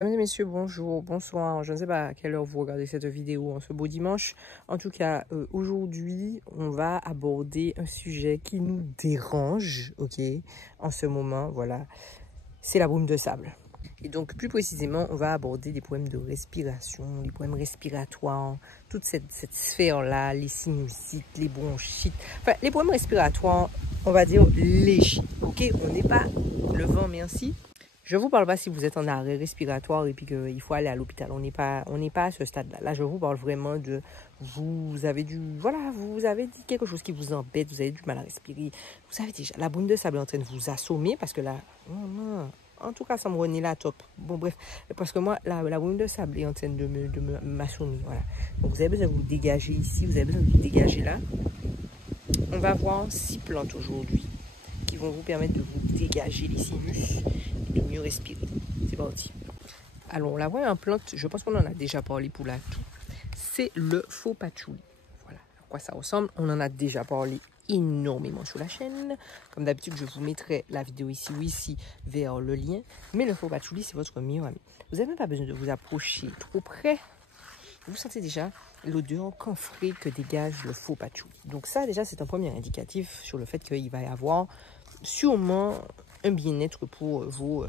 Mesdames et messieurs, bonjour, bonsoir. Je ne sais pas à quelle heure vous regardez cette vidéo en ce beau dimanche. En tout cas, aujourd'hui, on va aborder un sujet qui nous dérange, ok, en ce moment, voilà. C'est la brume de sable. Et donc, plus précisément, on va aborder des problèmes de respiration, les problèmes respiratoires, toute cette sphère-là, les sinusites, les bronchites. Enfin, les problèmes respiratoires, on va dire légers, ok. On n'est pas le vent, merci. Je ne vous parle pas si vous êtes en arrêt respiratoire et puis qu'il faut aller à l'hôpital. On n'est pas à ce stade-là. Là, je vous parle vraiment de vous avez dit quelque chose qui vous embête, vous avez du mal à respirer. Vous avez déjà la brume de sable est en train de vous assommer parce que là, en tout cas, ça me renaît la top. Bon, bref, parce que moi, la brume de sable est en train de m'assommer. Voilà. Donc, vous avez besoin de vous dégager ici, vous avez besoin de vous dégager là. On va voir 6 plantes aujourd'hui qui vont vous permettre de vous dégager les sinus et de mieux respirer. C'est parti. Alors, la première plante, je pense qu'on en a déjà parlé pour la toux, c'est le faux patchouli. Voilà à quoi ça ressemble. On en a déjà parlé énormément sur la chaîne. Comme d'habitude, je vous mettrai la vidéo ici ou ici vers le lien. Mais le faux patchouli, c'est votre meilleur ami. Vous n'avez même pas besoin de vous approcher trop près. Vous sentez déjà l'odeur camphrée que dégage le faux patchouli. Donc ça, déjà, c'est un premier indicatif sur le fait qu'il va y avoir sûrement un bien-être pour vos...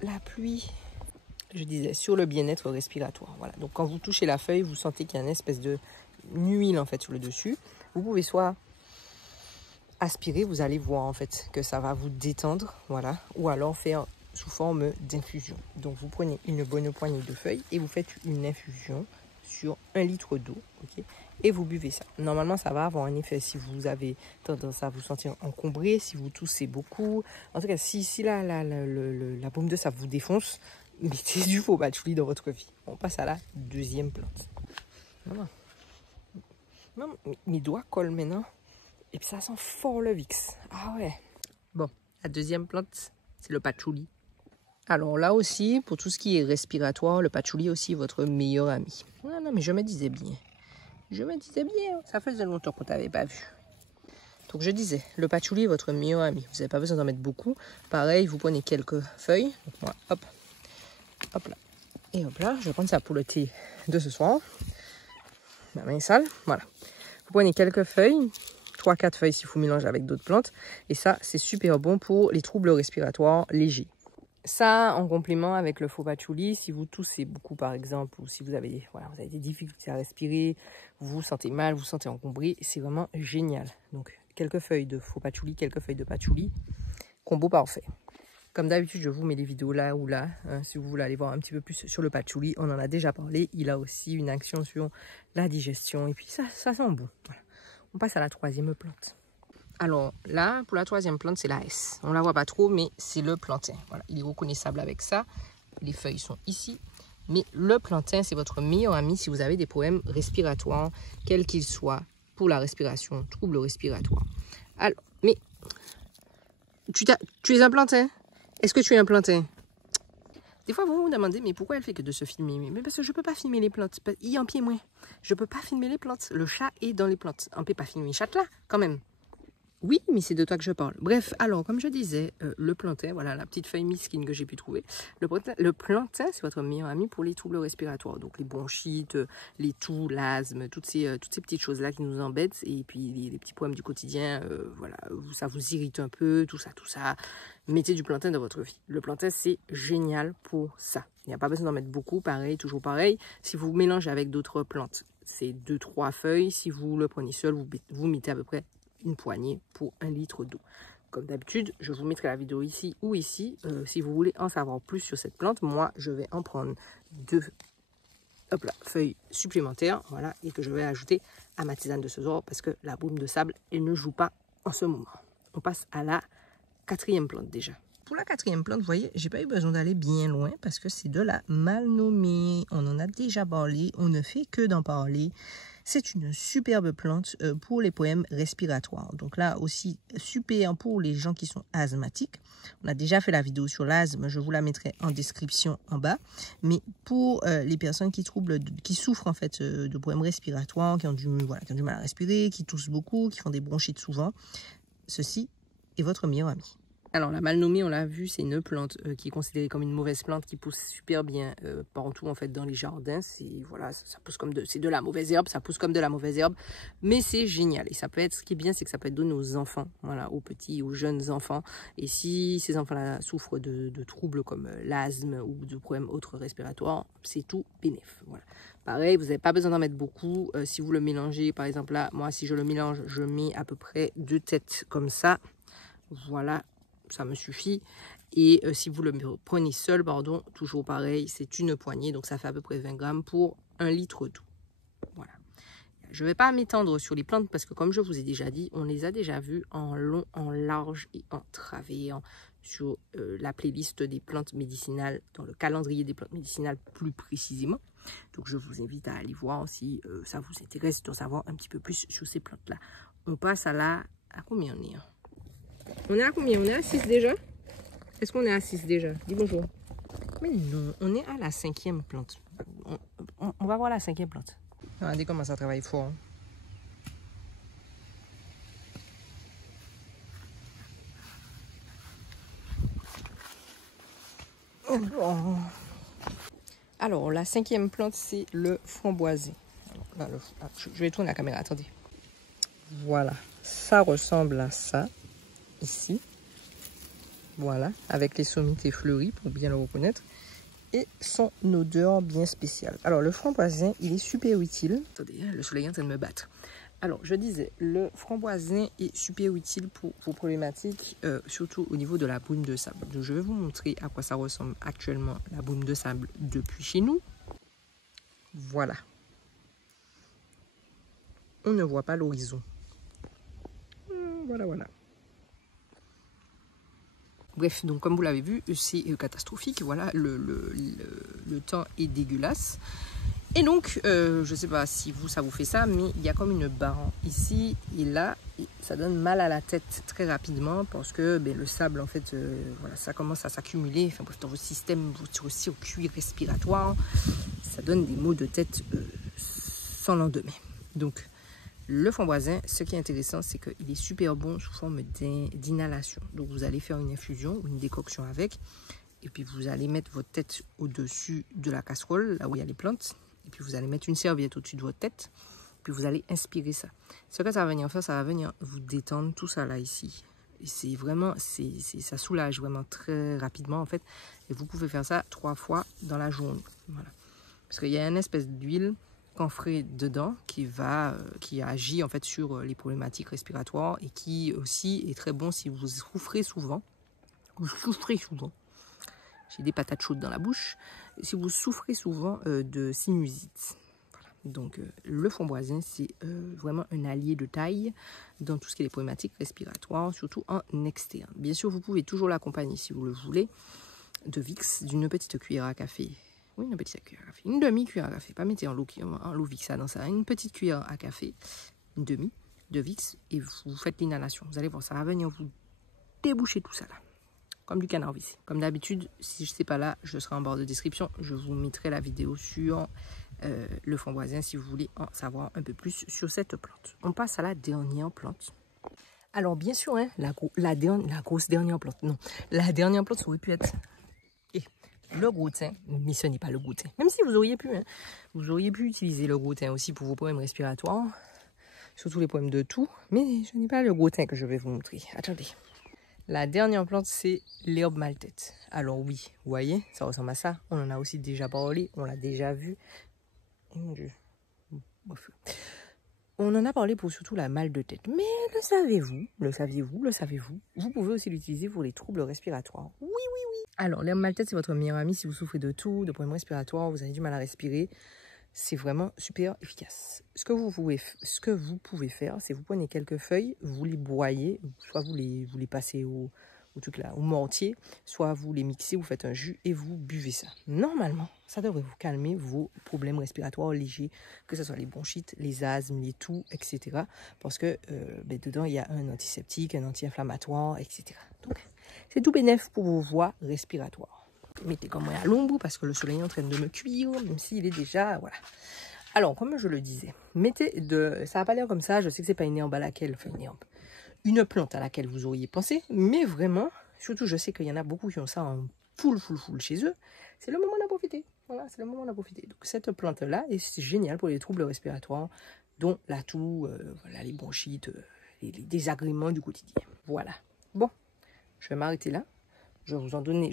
la pluie, je disais, sur le bien-être respiratoire. Voilà. Donc quand vous touchez la feuille, vous sentez qu'il y a une espèce de huile en fait sur le dessus. Vous pouvez soit aspirer, vous allez voir en fait que ça va vous détendre, voilà, ou alors faire sous forme d'infusion. Donc vous prenez une bonne poignée de feuilles et vous faites une infusion sur 1 litre d'eau, ok, et vous buvez ça. Normalement, ça va avoir un effet si vous avez tendance à vous sentir encombré, si vous toussez beaucoup. En tout cas, si la brume de sable vous défonce, mettez du faux patchouli dans votre vie. On passe à la deuxième plante. Non, mes doigts collent maintenant. Et puis ça sent fort le Vicks. Ah ouais. Bon, la deuxième plante, c'est le patchouli. Alors là aussi, pour tout ce qui est respiratoire, le patchouli est aussi votre meilleur ami. Non, mais je me disais bien. Ça faisait longtemps qu'on ne t'avait pas vu. Donc je disais, le patchouli est votre meilleur ami. Vous n'avez pas besoin d'en mettre beaucoup. Pareil, vous prenez quelques feuilles. Donc moi, hop là. Et hop là, je vais prendre ça pour le thé de ce soir. Ma main est sale, voilà. Vous prenez quelques feuilles. 3-4 feuilles si vous mélangez avec d'autres plantes. Et ça, c'est super bon pour les troubles respiratoires légers. Ça, en complément avec le faux patchouli, si vous toussez beaucoup par exemple, ou si vous avez des difficultés à respirer, vous vous sentez mal, vous vous sentez encombré, c'est vraiment génial. Donc, quelques feuilles de faux patchouli, quelques feuilles de patchouli, combo parfait. Comme d'habitude, je vous mets les vidéos là ou là, hein, si vous voulez aller voir un petit peu plus sur le patchouli. On en a déjà parlé, il a aussi une action sur la digestion, et puis ça sent bon. Voilà. On passe à la troisième plante. Alors là, pour la troisième plante, c'est la S. On ne la voit pas trop, mais c'est le plantain. Voilà, il est reconnaissable avec ça. Les feuilles sont ici. Mais le plantain, c'est votre meilleur ami si vous avez des problèmes respiratoires, quels qu'ils soient, pour la respiration, troubles respiratoires. Alors, mais tu es un plantain? Est-ce que tu es un plantain? Des fois, vous vous demandez, mais pourquoi elle fait que de se filmer? Mais parce que je ne peux pas filmer les plantes. Il y a un pied moins. Je ne peux pas filmer les plantes. Le chat est dans les plantes. On ne peut pas filmer les chats là, quand même. Oui, mais c'est de toi que je parle. Bref, alors, comme je disais, le plantain, voilà la petite feuille misquine que j'ai pu trouver. Le plantain, c'est votre meilleur ami pour les troubles respiratoires. Donc, les bronchites, les toux, l'asthme, toutes ces petites choses-là qui nous embêtent. Et puis, les petits problèmes du quotidien, voilà, ça vous irrite un peu, tout ça. Mettez du plantain dans votre vie. Le plantain, c'est génial pour ça. Il n'y a pas besoin d'en mettre beaucoup, toujours pareil. Si vous mélangez avec d'autres plantes, c'est 2-3 feuilles. Si vous le prenez seul, vous mettez à peu près une poignée pour 1 litre d'eau. Comme d'habitude, je vous mettrai la vidéo ici ou ici. Si vous voulez en savoir plus sur cette plante, moi, je vais en prendre 2 feuilles supplémentaires, voilà, et que je vais ajouter à ma tisane de ce soir parce que la brume de sable, elle ne joue pas en ce moment. On passe à la quatrième plante déjà. Pour la quatrième plante, vous voyez, j'ai pas eu besoin d'aller bien loin parce que c'est de la mal nommée. On en a déjà parlé, on ne fait que d'en parler. C'est une superbe plante pour les problèmes respiratoires. Donc là aussi, super pour les gens qui sont asthmatiques. On a déjà fait la vidéo sur l'asthme, je vous la mettrai en description en bas. Mais pour les personnes qui souffrent en fait de problèmes respiratoires, qui ont du mal à respirer, qui toussent beaucoup, qui font des bronchites souvent, ceci est votre meilleur ami. Alors la mal nommée, on l'a vu, c'est une plante qui est considérée comme une mauvaise plante qui pousse super bien partout en fait dans les jardins. C'est voilà, ça pousse comme c'est de la mauvaise herbe, ça pousse comme de la mauvaise herbe, mais c'est génial. Et ça peut être, ce qui est bien, c'est que ça peut être donné aux enfants, voilà, aux petits, aux jeunes enfants. Et si ces enfants-là souffrent de troubles comme l'asthme ou de problèmes autres respiratoires, c'est tout bénef. Voilà. Pareil, vous n'avez pas besoin d'en mettre beaucoup. Si vous le mélangez, par exemple là, moi si je le mélange, je mets à peu près 2 têtes comme ça. Voilà. Ça me suffit. Et si vous le prenez seul, pardon, toujours pareil, c'est une poignée. Donc ça fait à peu près 20 grammes pour 1 litre d'eau. Voilà. Je ne vais pas m'étendre sur les plantes parce que comme je vous ai déjà dit, on les a déjà vues en long, en large et en travers sur la playlist des plantes médicinales, dans le calendrier des plantes médicinales plus précisément. Donc je vous invite à aller voir si ça vous intéresse d'en savoir un petit peu plus sur ces plantes-là. On passe à combien on est hein? On est à combien? On est à 6 déjà? Est-ce qu'on est à 6 déjà? Dis bonjour. Mais non, on est à la 5e plante. On va voir la 5e plante. Regardez comment ça travaille fort. Oh. Alors, la 5e plante, c'est le framboisier. Alors, là, je vais tourner la caméra, attendez. Voilà, ça ressemble à ça, ici. Voilà, avec les sommités fleuries pour bien le reconnaître. Et son odeur bien spéciale. Alors, le framboisin, il est super utile. Attendez, le soleil est en train de me battre. Alors, je disais, le framboisin est super utile pour vos problématiques, surtout au niveau de la brume de sable. Donc, je vais vous montrer à quoi ça ressemble actuellement la brume de sable depuis chez nous. Voilà. On ne voit pas l'horizon. Voilà, voilà. Bref, donc comme vous l'avez vu, c'est catastrophique. Voilà, le temps est dégueulasse. Et donc, je ne sais pas si ça vous fait ça, mais il y a comme une barre ici et là. Et ça donne mal à la tête très rapidement parce que le sable, en fait, voilà, ça commence à s'accumuler. Enfin, bref, dans votre système, votre circuit respiratoire, ça donne des maux de tête sans lendemain. Donc, le framboisin, ce qui est intéressant, c'est qu'il est super bon sous forme d'inhalation. Donc, vous allez faire une infusion ou une décoction avec. Et puis, vous allez mettre votre tête au-dessus de la casserole, là où il y a les plantes. Et puis, vous allez mettre une serviette au-dessus de votre tête. Puis, vous allez inspirer ça. Ce que ça va venir faire, ça va venir vous détendre tout ça là, ici. Et c'est vraiment, ça soulage vraiment très rapidement, en fait. Et vous pouvez faire ça 3 fois dans la journée. Voilà. Parce qu'il y a une espèce d'huile camphrée dedans qui agit en fait sur les problématiques respiratoires et qui aussi est très bon si vous souffrez souvent. J'ai des patates chaudes dans la bouche. Si vous souffrez souvent de sinusite. Voilà. Donc le framboisin, c'est vraiment un allié de taille dans tout ce qui est les problématiques respiratoires, surtout en externe. Bien sûr, vous pouvez toujours l'accompagner si vous le voulez de Vicks, d'une petite cuillère à café. Oui, une petite cuillère à café. Une demi-cuillère à café. Pas mettez en l'eau Vicks dans ça. Une petite cuillère à café, une demi de Vicks, et vous faites l'inhalation. Vous allez voir, ça va venir vous déboucher tout ça là. Comme du canard vissé. Comme d'habitude, si je ne sais pas là, je serai en barre de description. Je vous mettrai la vidéo sur le framboisin si vous voulez en savoir un peu plus sur cette plante. On passe à la dernière plante. Alors bien sûr, hein, la grosse dernière plante. Non, la dernière plante, ça aurait pu être le gros thym, mais ce n'est pas le gros thym. Même si vous auriez pu, hein, vous auriez pu utiliser le gros thym aussi pour vos problèmes respiratoires, surtout les problèmes de toux, mais ce n'est pas le gros thym que je vais vous montrer. Attendez. La dernière plante, c'est l'herbe maltaise. Alors oui, vous voyez, ça ressemble à ça. On en a aussi déjà parlé, on l'a déjà vu. Oh mon Dieu. Bref. On en a parlé pour surtout la mal de tête. Mais le saviez-vous? Le saviez-vous? Le savez-vous? Vous pouvez aussi l'utiliser pour les troubles respiratoires. Oui, oui, oui. Alors, l'herbe maltaise, c'est votre meilleur ami si vous souffrez de toux, de problèmes respiratoires, vous avez du mal à respirer. C'est vraiment super efficace. Ce que vous pouvez faire, c'est vous prenez quelques feuilles, vous les broyez, soit vous les passez au mortier, soit vous les mixez, vous faites un jus et vous buvez ça. Normalement, ça devrait vous calmer vos problèmes respiratoires légers, que ce soit les bronchites, les asthmes, les toux, etc. Parce que dedans, il y a un antiseptique, un anti-inflammatoire, etc. Donc, c'est tout bénef pour vos voies respiratoires. Mettez comme moi à l'ombre parce que le soleil est en train de me cuire, même s'il est déjà, voilà. Alors, comme je le disais, ça n'a pas l'air comme ça, je sais que c'est pas une herbe à laquelle, enfin une plante à laquelle vous auriez pensé, mais vraiment, surtout je sais qu'il y en a beaucoup qui ont ça en full chez eux, c'est le moment d'en profiter. Voilà, c'est le moment d'en profiter. Donc cette plante-là, c'est génial pour les troubles respiratoires, dont la toux, voilà, les bronchites, les désagréments du quotidien. Voilà. Bon, je vais m'arrêter là. Je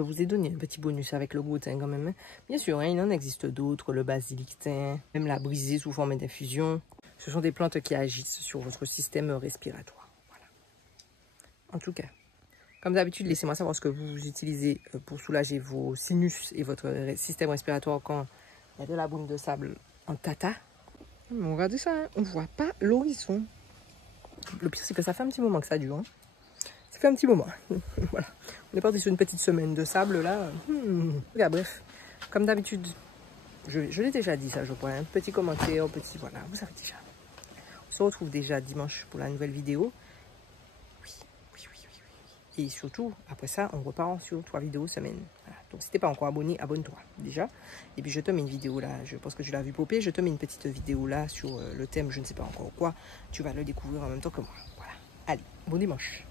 vous ai donné un petit bonus avec le gros thym quand même. Bien sûr, hein, il en existe d'autres, le basilic thym, même la brisée sous forme d'infusion. Ce sont des plantes qui agissent sur votre système respiratoire. Voilà. En tout cas, comme d'habitude, laissez-moi savoir ce que vous utilisez pour soulager vos sinus et votre système respiratoire quand il y a de la brume de sable en tata. Regardez ça, hein, on ne voit pas l'horizon. Le pire, c'est que ça fait un petit moment que ça dure. Hein. Ça fait un petit moment. Voilà. On est parti sur une petite semaine de sable là. Bref, comme d'habitude, je l'ai déjà dit ça, je crois. Un petit commentaire, voilà, vous savez déjà. On se retrouve déjà dimanche pour la nouvelle vidéo. Oui. Et surtout, après ça, on repart sur 3 vidéos semaine. Voilà. Donc, si t'es pas encore abonné, abonne-toi déjà. Et puis, je te mets une vidéo là. Je pense que tu l'as vu popper. Je te mets une petite vidéo là sur le thème, je ne sais pas encore quoi. Tu vas le découvrir en même temps que moi. Voilà. Allez, bon dimanche.